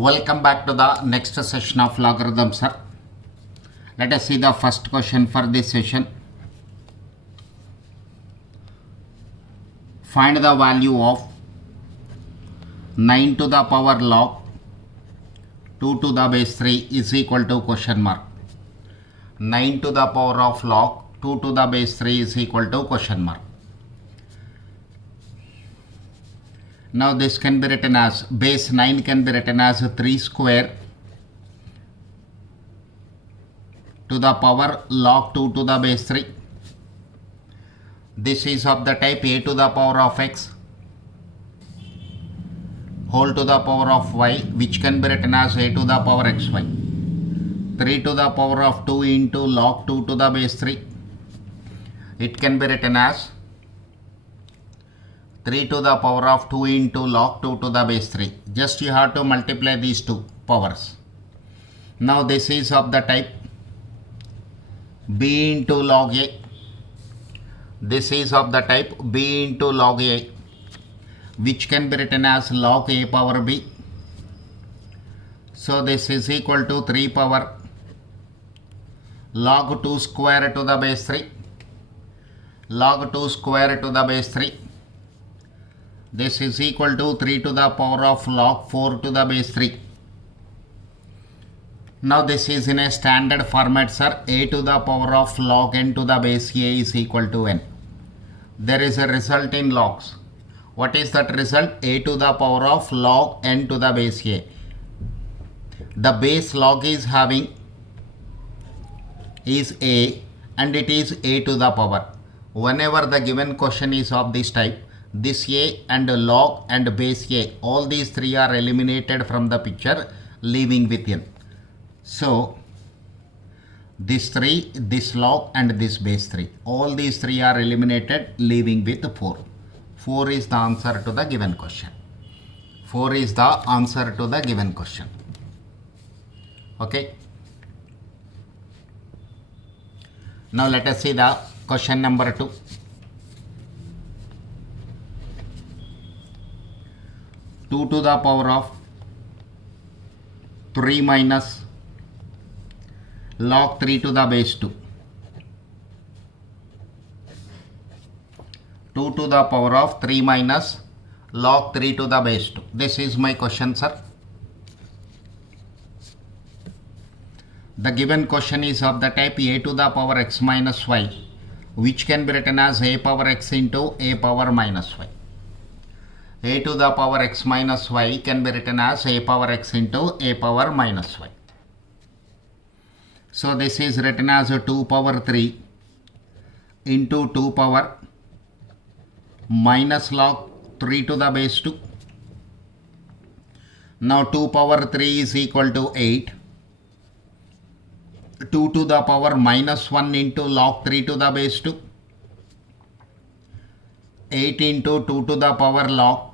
Welcome back to the next session of logarithm, sir. Let us see the first question for this session. Find the value of 9 to the power log 2 to the base 3 is equal to question mark. 9 to the power of log 2 to the base 3 is equal to question mark. Now this can be written as base 9 can be written as 3 square to the power log 2 to the base 3. This is of the type a to the power of x whole to the power of y, which can be written as a to the power xy. 3 to the power of 2 into log 2 to the base 3. It can be written as 3 to the power of 2 into log 2 to the base 3. Just you have to multiply these two powers. Now this is of the type b into log a. This is of the type b into log a, which can be written as log a power b. So this is equal to 3 power log 2 square to the base 3. Log 2 square to the base 3. This is equal to 3 to the power of log 4 to the base 3. Now this is in a standard format, sir. A to the power of log n to the base a is equal to n. There is a result in logs. What is that result? A to the power of log n to the base a. The base log is having is a and it is a to the power. Whenever the given question is of this type, this a and log and base a, all these three are eliminated from the picture, leaving with n. So this 3, this log and this base 3, all these three are eliminated, leaving with 4. 4 is the answer to the given question. 4 is the answer to the given question. Okay. Now let us see the question number 2. 2 to the power of 3 minus log 3 to the base 2. 2 to the power of 3 minus log 3 to the base 2. This is my question, sir. The given question is of the type a to the power x minus y, which can be written as a power x into a power minus y. A to the power x minus y can be written as a power x into a power minus y. So this is written as 2 power 3 into 2 power minus log 3 to the base 2. Now 2 power 3 is equal to 8. 2 to the power minus 1 into log 3 to the base 2. 8 into 2 to the power log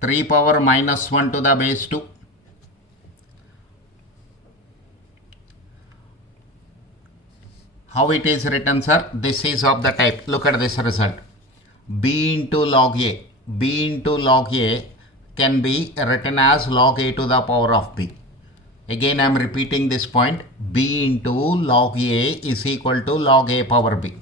3 power minus 1 to the base 2. How it is written, sir? This is of the type, look at this result. B into log a. B into log a can be written as log a to the power of b. Again I am repeating this point. B into log a is equal to log a power b.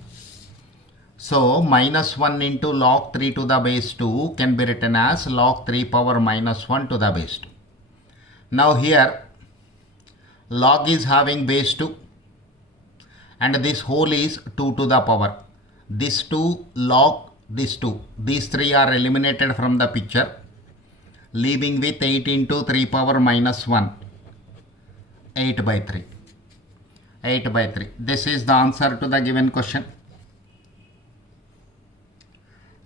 So minus 1 into log 3 to the base 2 can be written as log 3 power minus 1 to the base 2. Now here log is having base 2 and this whole is 2 to the power. This 2 log this 2. These three are eliminated from the picture, leaving with 8 into 3 power minus 1. 8 by 3. 8 by 3. This is the answer to the given question.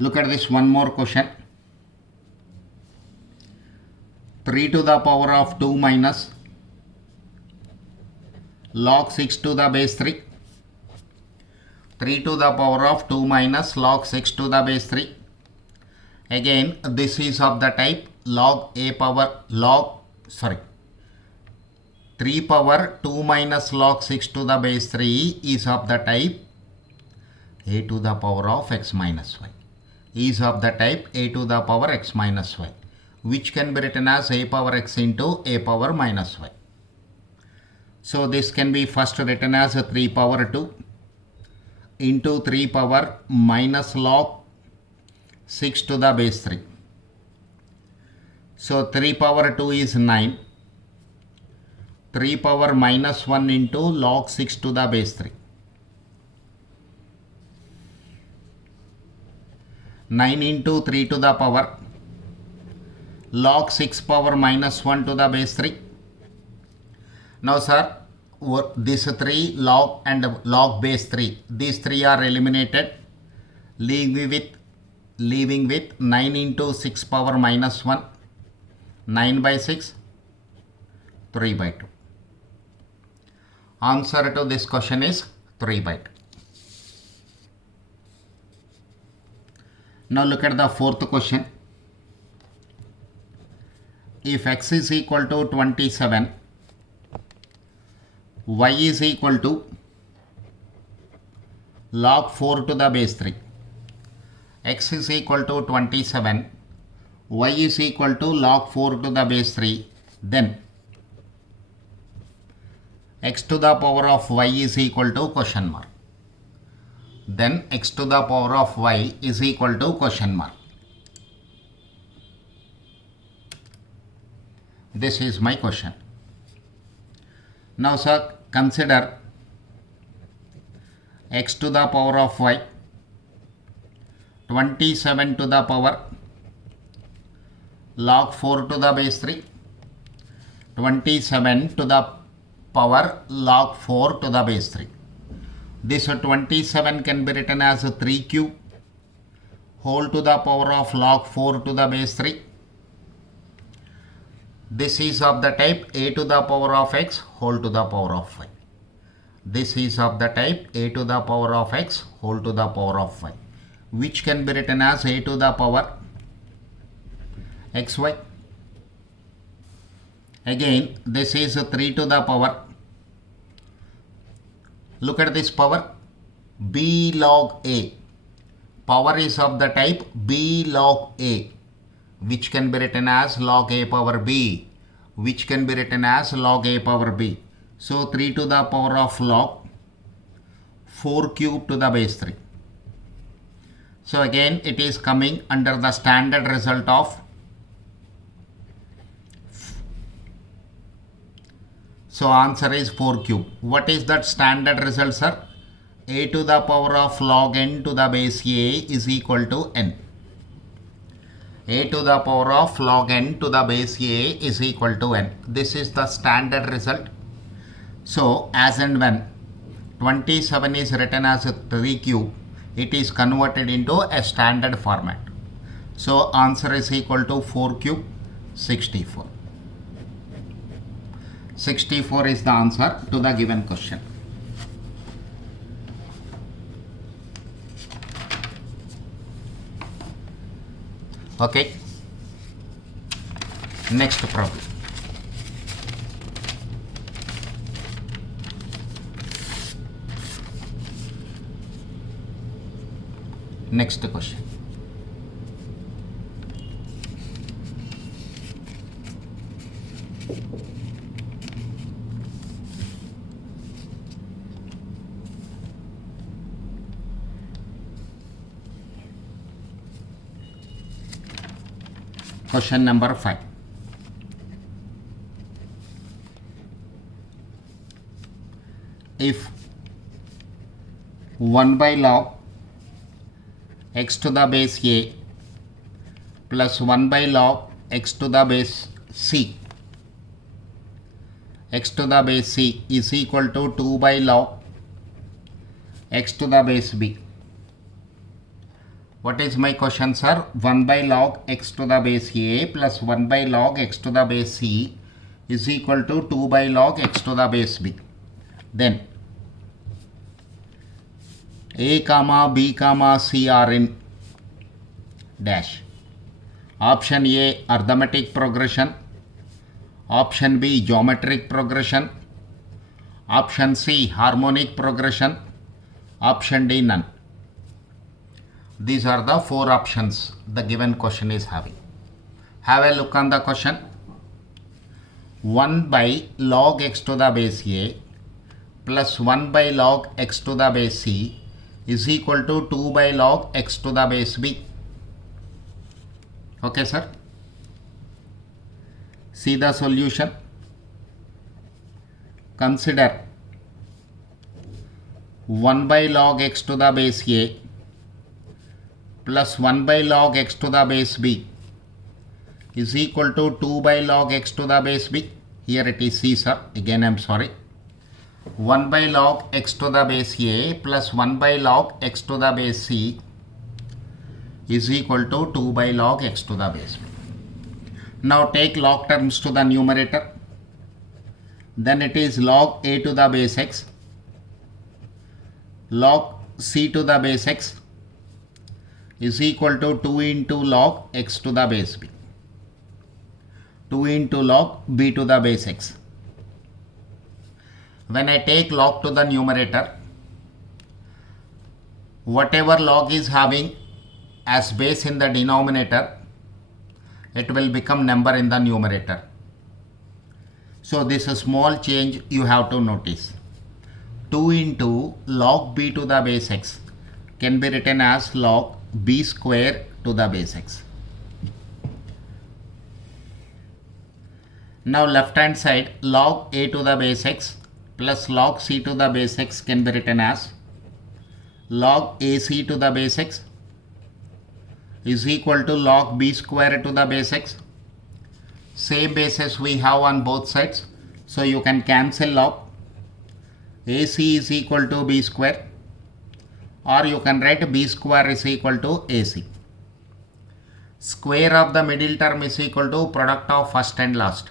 Look at this one more question. 3 to the power of 2 minus log 6 to the base 3. 3 to the power of 2 minus log 6 to the base 3. Again this is of the type log a power 3 power 2 minus log 6 to the base 3 is of the type a to the power of x minus y. Is of the type a to the power x minus y. which can be written as a power x into a power minus y. So this can be first written as 3 power 2 into 3 power minus log 6 to the base 3. So 3 power 2 is 9. 3 power minus 1 into log 6 to the base 3. 9 into 3 to the power log 6 power minus 1 to the base 3. Now sir, this 3 log and log base 3, these 3 are eliminated, leaving with 9 into 6 power minus 1, 9 by 6, 3 by 2. Answer to this question is 3 by 2. Now look at the fourth question. If x is equal to 27, y is equal to log 4 to the base 3. X is equal to 27, y is equal to log 4 to the base 3, then x to the power of y is equal to question mark. Then x to the power of y is equal to question mark. This is my question. Now sir, consider x to the power of y, 27 to the power log 4 to the base 3, 27 to the power log 4 to the base 3. This 27 can be written as 3 cube whole to the power of log 4 to the base 3. This is of the type a to the power of x whole to the power of y. This is of the type a to the power of x whole to the power of y, which can be written as a to the power xy. Again, this is 3 to the power. Look at this power, b log a. Power is of the type b log a, which can be written as log a power b, which can be written as log a power b. So 3 to the power of log 4 cube to the base 3. So again it is coming under the standard result of, so answer is 4 cube. What is that standard result, sir? A to the power of log n to the base a is equal to n. A to the power of log n to the base a is equal to n. This is the standard result. So as and when 27 is written as 3 cube, it is converted into a standard format. So answer is equal to 4 cube 64. 64 is the answer to the given question. Okay. Next problem. Next question. Question number 5. If 1 by log x to the base a plus 1 by log x to the base c, x to the base c is equal to 2 by log x to the base b. What is my question, sir? 1 by log x to the base a plus 1 by log x to the base c is equal to 2 by log x to the base b. Then a comma b comma c are in dash. Option A arithmetic progression, option B geometric progression, option C harmonic progression, option D none. These are the 4 options the given question is having. Have a look on the question. 1 by log x to the base a plus 1 by log x to the base c is equal to 2 by log x to the base b. Okay, sir. See the solution. Consider 1 by log x to the base a plus 1 by log x to the base b is equal to 2 by log x to the base b. Here it is c, sir. Again I am sorry. 1 by log x to the base a plus 1 by log x to the base c is equal to 2 by log x to the base b. Now take log terms to the numerator. Then it is log a to the base x, log c to the base x is equal to 2 into log x to the base b, 2 into log b to the base x. When I take log to the numerator, whatever log is having as base in the denominator, it will become number in the numerator. So this is a small change you have to notice. 2 into log b to the base x can be written as log b square to the base x. Now left hand side, log a to the base x plus log c to the base x can be written as log ac to the base x is equal to log b square to the base x. Same bases we have on both sides, so you can cancel log. AC is equal to b square, or you can write b square is equal to AC. Square of the middle term is equal to product of first and last.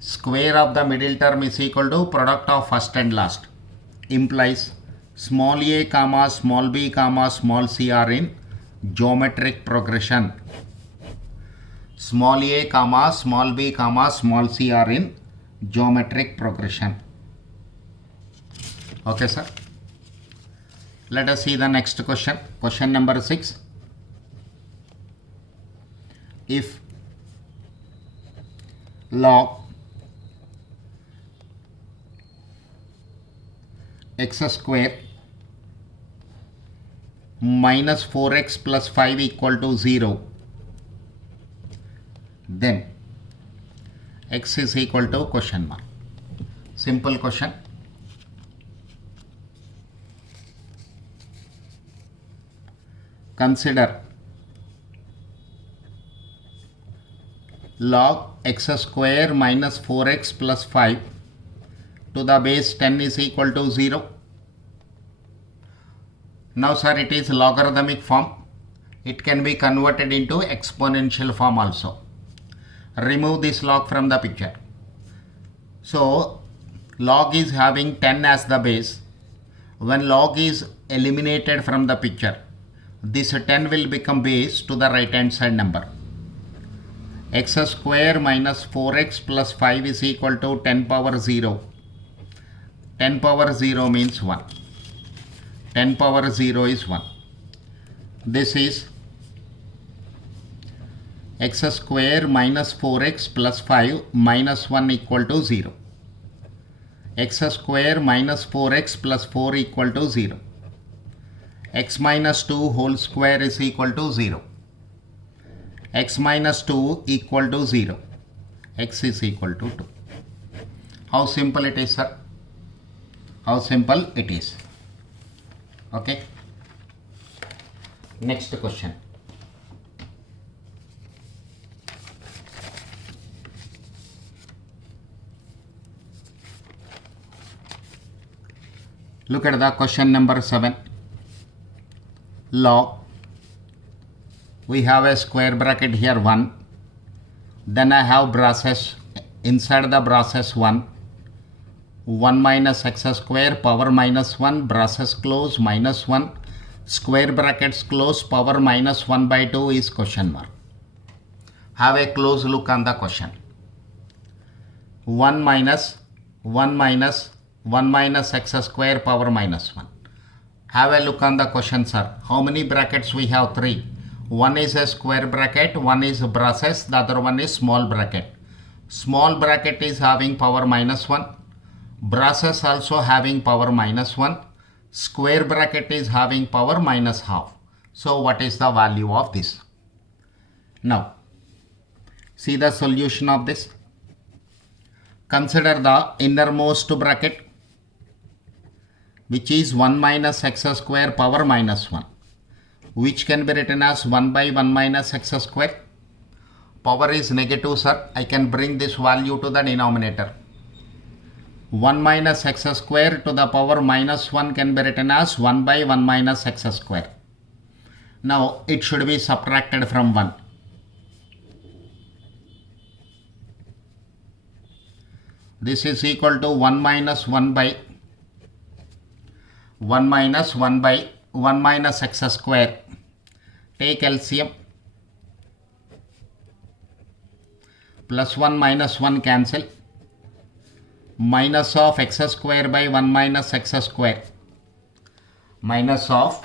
Square of the middle term is equal to product of first and last. Implies small a comma small b comma small c are in geometric progression. Small a comma small b comma small c are in geometric progression. Okay, sir. Let us see the next question. Question number 6. If log x square minus 4x plus 5 equal to 0, then x is equal to question mark. Simple question. Consider log x square minus 4x plus 5 to the base 10 is equal to 0. Now sir, it is logarithmic form. It can be converted into exponential form also. Remove this log from the picture. So log is having 10 as the base. When log is eliminated from the picture, this 10 will become base to the right hand side number. X square minus 4x plus 5 is equal to 10 power 0. 10 power 0 means 1. 10 power 0 is 1. This is x square minus 4x plus 5 minus 1 equal to 0. X square minus 4x plus 4 equal to 0. X minus 2 whole square is equal to 0. X minus 2 equal to 0. X is equal to 2. How simple it is, sir? How simple it is. Okay. Next question. Look at the question number 7. Log, we have a square bracket here 1, then I have braces, inside the braces 1 minus x square power minus 1 braces close minus 1 square brackets close power minus 1 by 2 is question mark. Have a close look on the question. 1 minus x square power minus 1. Have a look on the question, sir. How many brackets we have? 3. One is a square bracket, one is braces, the other one is small bracket. Small bracket is having power minus 1. Braces also having power minus 1. Square bracket is having power minus half. So what is the value of this? Now, see the solution of this. Consider the innermost bracket, which is 1 minus x square power minus 1, which can be written as 1 by 1 minus x square. Power is negative, sir. I can bring this value to the denominator. 1 minus x square to the power minus 1 can be written as 1 by 1 minus x square. Now it should be subtracted from 1. This is equal to 1 minus 1 by 1 minus 1 by 1 minus x square. Take LCM. Plus 1 minus 1 cancel. Minus of x square by 1 minus x square. Minus of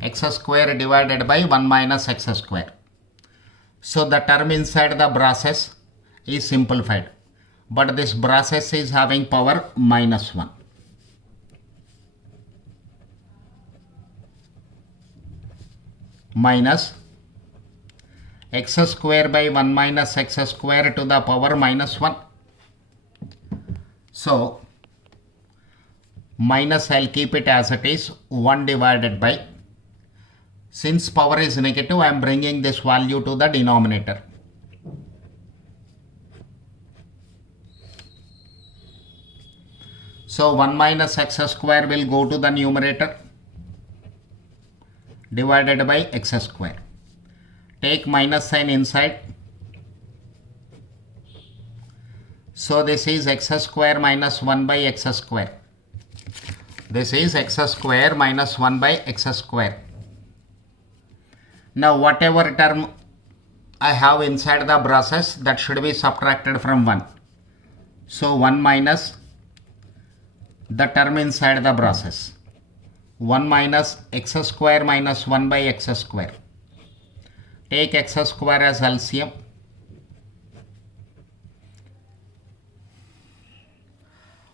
x square divided by 1 minus x square. So the term inside the braces is simplified. But this braces is having power minus 1. Minus x square by 1 minus x square to the power minus 1. So minus, I'll keep it as it is, 1 divided by, since power is negative, I am bringing this value to the denominator. So 1 minus x square will go to the numerator divided by x square. Take minus sign inside. So this is x square minus 1 by x square. This is x square minus 1 by x square. Now whatever term I have inside the braces, that should be subtracted from 1. So 1 minus the term inside the braces. 1 minus x square minus 1 by x square. Take x square as LCM.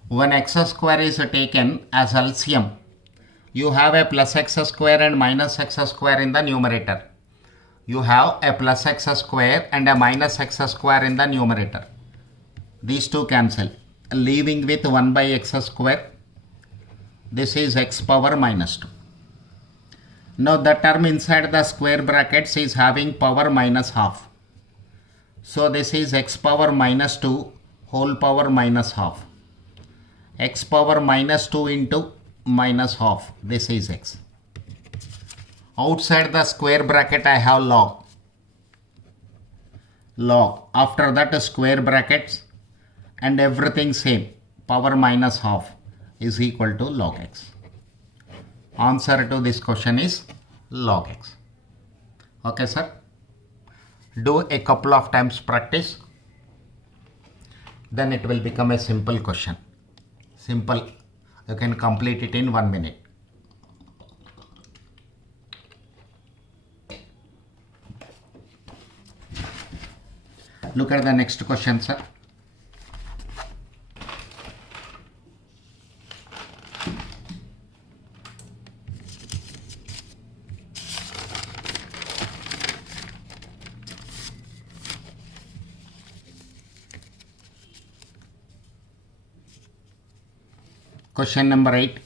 When x square is taken as LCM, you have a plus x square and minus x square in the numerator. You have a plus x square and a minus x square in the numerator. These two cancel, leaving with 1 by x square. This is x power minus 2. Now the term inside the square brackets is having power minus half. So this is x power minus 2 whole power minus half. X power minus 2 into minus half. This is x. Outside the square bracket I have log. Log. After that square brackets and everything same. Power minus half is equal to log x. Answer to this question is log x. Okay, sir. Do a couple of times practice. Then it will become a simple question. Simple. You can complete it in 1 minute. Look at the next question, sir. Question number 8.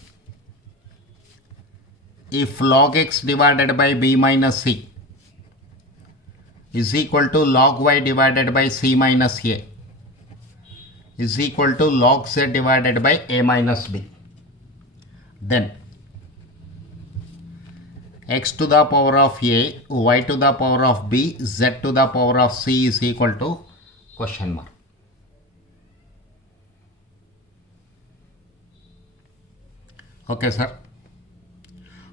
If log x divided by b minus c is equal to log y divided by c minus a is equal to log z divided by a minus b, then x to the power of a, y to the power of b, z to the power of c is equal to question mark. Okay, sir.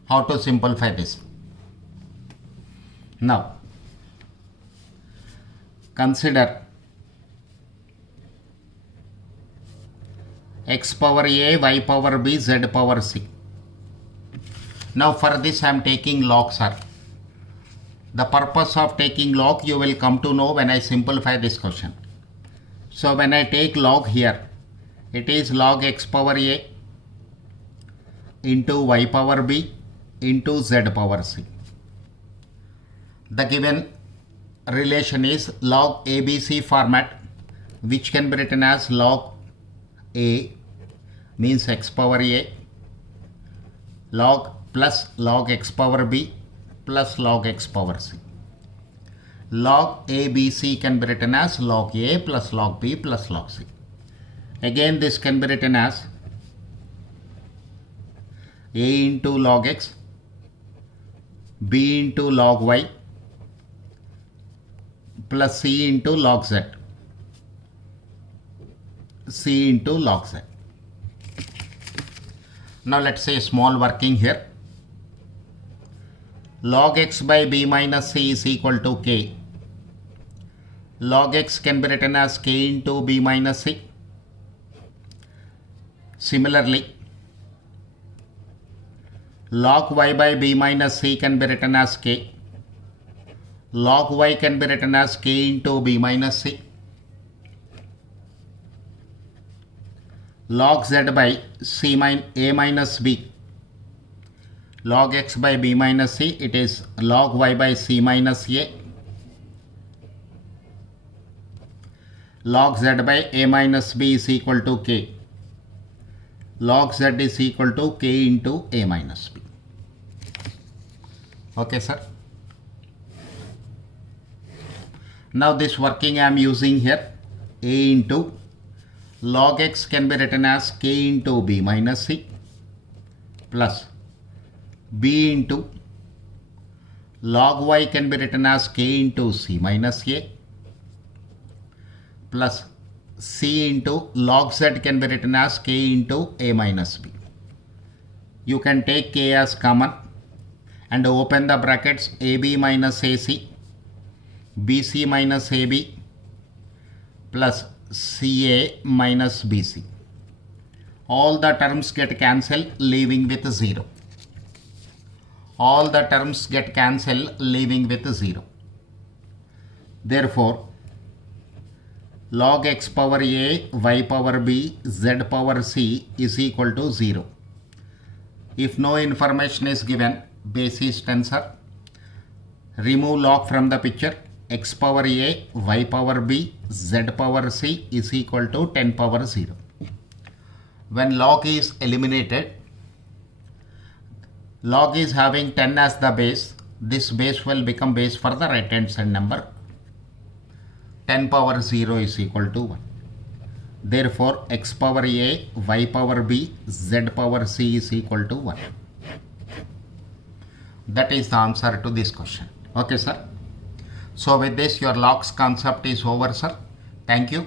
How to simplify this? Now, consider x power a, y power b, z power c. Now for this I am taking log, sir. The purpose of taking log you will come to know when I simplify this question. So when I take log here, it is log x power a into y power b into z power c. The given relation is log ABC format, which can be written as log a means x power a, log plus log x power b plus log x power c. Log ABC can be written as log a plus log b plus log c. Again, this can be written as a into log x, b into log y plus c into log z, c into log z. Now let's say small working here. Log x by b minus c is equal to k. Log x can be written as k into b minus c. Similarly, log y by b minus c can be written as k. Log y can be written as k into b minus c. Log z by a minus b. Log x by b minus c, it is log y by c minus a. Log z by a minus b is equal to k. Log z is equal to k into a minus b. Okay, sir. Now this working I am using here, a into log x can be written as k into b minus c plus b into log y can be written as k into c minus a plus c into log z can be written as k into a minus b. You can take k as common and open the brackets ab minus ac, bc minus ab plus ca minus bc. All the terms get cancelled, leaving with 0. All the terms get cancelled, leaving with 0. Therefore, log x power a, y power b, z power c is equal to 0. If no information is given, basis tensor, remove log from the picture. X power a, y power b, z power c is equal to 10 power 0. When log is eliminated, log is having 10 as the base. This base will become base for the right hand side number. 10 power 0 is equal to 1. Therefore, x power a, y power b, z power c is equal to 1. That is the answer to this question. Okay, sir. So with this, your logs concept is over, sir. Thank you.